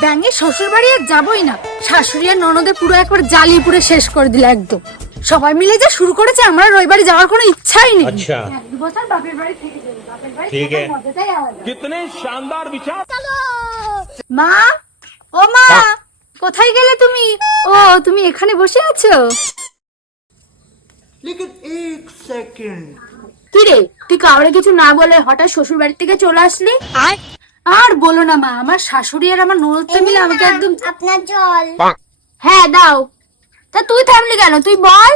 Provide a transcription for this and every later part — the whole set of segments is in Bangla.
ব্যাঙে শ্বশুর বাড়ি আর যাবোই না, শাশুড়ি আর ননদে পুরো একবার জ্বালিয়ে পুরো শেষ করে দিল একদম। সবাই মিলে যা শুরু করেছে, আমার ওই বাড়ি যাওয়ার কোনো ইচ্ছাই নেই। अच्छा এক দু বছর বাপের বাড়ি থেকে যাই, বাপের বাড়ি ठीक থেকে है। মজাটাই আলাদা। कितने शानदार विचार। মা, ও মা, কোথায় গেলে তুমি? ও, তুমি এখানে বসে আছো? लेकिन एक सेकंड কি রে, তুই কাউরে কিছু না বলে হঠাৎ শ্বশুর বাড়ি থেকে চলে আসলি? আর বলো না মা, আমার শাশুড়ি আর আমার ননদটা মিলে আমাকে একদম। আপনার জল। হ্যাঁ দাও। তা তুই থামলি কেন, তুই বল।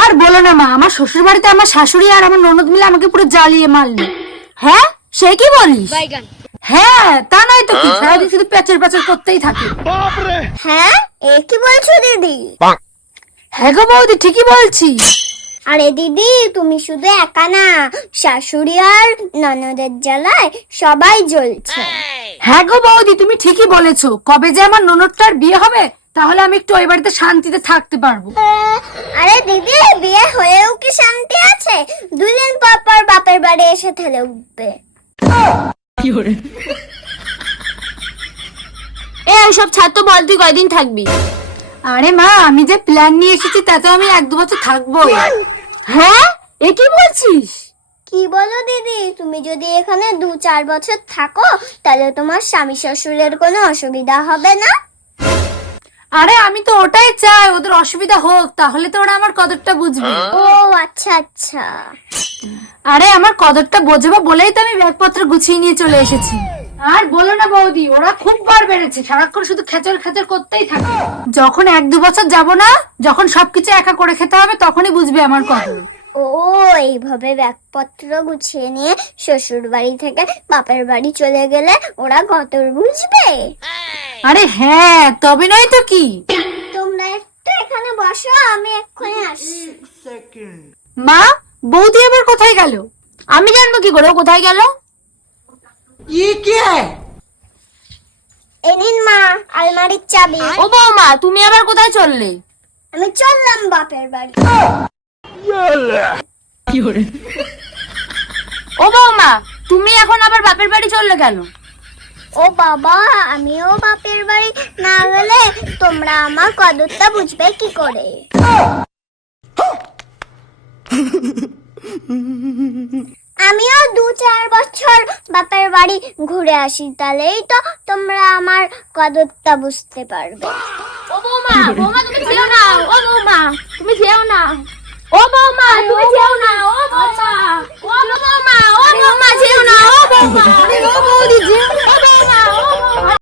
আর বলো না মা, আমার শ্বশুর বাড়িতে আমার শাশুড়ি আর আমার ননদ মিলে আমাকে পুরো জ্বালিয়ে মারলো। হ্যাঁ, সে কি বলিস? হ্যাঁ, তা নয় তো কি, সারাদিন শুধু প্যাচের প্যাচের করতেই থাকে। হ্যাঁ, এ কি বলছো দিদি? হ্যাঁ গো বৌদি, ঠিকই বলছি। আরে দিদি, তুমি শুধু একা না, শাশুড়ি আর ননদের জ্বালায় সবাই জ্বলছে। হ্যাঁ গো বৌদি, তুমি ঠিকই বলেছো। কবে যে আমার ননদটার বিয়ে হবে, তাহলে আমি একটু ওই বাড়িতে শান্তিতে থাকতে পারবো। আরে দিদি, বিয়ে হয়েও কি শান্তি আছে? দুদিন পর পর বাপের বাড়ি এসে ঠেলে উঠবে। সব ছাড় তো, বল তুই কয়দিন থাকবি? আরে মা, আমি যে প্ল্যান নিয়ে এসেছি তাতে আমি 1-2 বছর থাকবো। হ্যাঁ, এ কি বলছিস? কি বলো দিদি, তুমি যদি এখানে 2-4 বছর থাকো তাহলে তোমার স্বামী শ্বশুরের কোনো অসুবিধা হবে না? আরে আমি তো ওটাই চাই, ওদের অসুবিধা হোক, তাহলে তো ওরা আমার কদরটা বুঝবে। ও আচ্ছা আচ্ছা। আরে আমার কদরটা বোঝাবো বলেই তো আমি ব্যাগপত্র গুছিয়ে নিয়ে চলে এসেছি। আর বলো না বৌদি, ওরা খুব বার বেড়েছে, সারাক্ষণ শুধু খেচর খেচর করতেই থাকে। যখন 1-2 বছর যাব না, যখন সবকিছু একা করে খেতে হবে, তখনই বুঝবে আমার কদর। ও, এইভাবে ব্যাগপত্র গুছিয়ে নিয়ে শ্বশুর বাড়ি থেকে বাপের বাড়ি চলে গেলে ওরা কদর বুঝবে? আরে হ্যাঁ, তবে নয় তো কি। তোমরা একটু এখানে বসো, আমি এক্ষুনি আসছি। सेकंड মা, বৌদি আবার কোথায় গেল? আমি জানবো কি করে ও কোথায় গেল? ये क्या है? এই নিন মা, আলমারির চাবি। ও বৌমা, তুমি আবার কোথায় চললে? আমি চললাম বাপের বাড়ি। ও বৌমা, তুমি এখন আবার বাপের বাড়ি চললে কেন? ও বাবা, আমিও বাপের বাড়ি না গেলে তোমরা আমার কদরটা বুঝবে কি করে? আমিও 2-4 বছর বাপের বাড়ি ঘুরে আসি, তাহলেই তো তোমরা আমার কদরটা বুঝতে পারবে। ও বৌমা, বৌমা তুমি যেও না। ও বৌমা, তুমি যেও না। ও বৌমা, তুমি যেও না। ও বৌমা, ও বৌমা, ও বৌমা যেও না। ও বৌমা, ও বৌদি যেও না। ও বৌমা, ও বৌমা।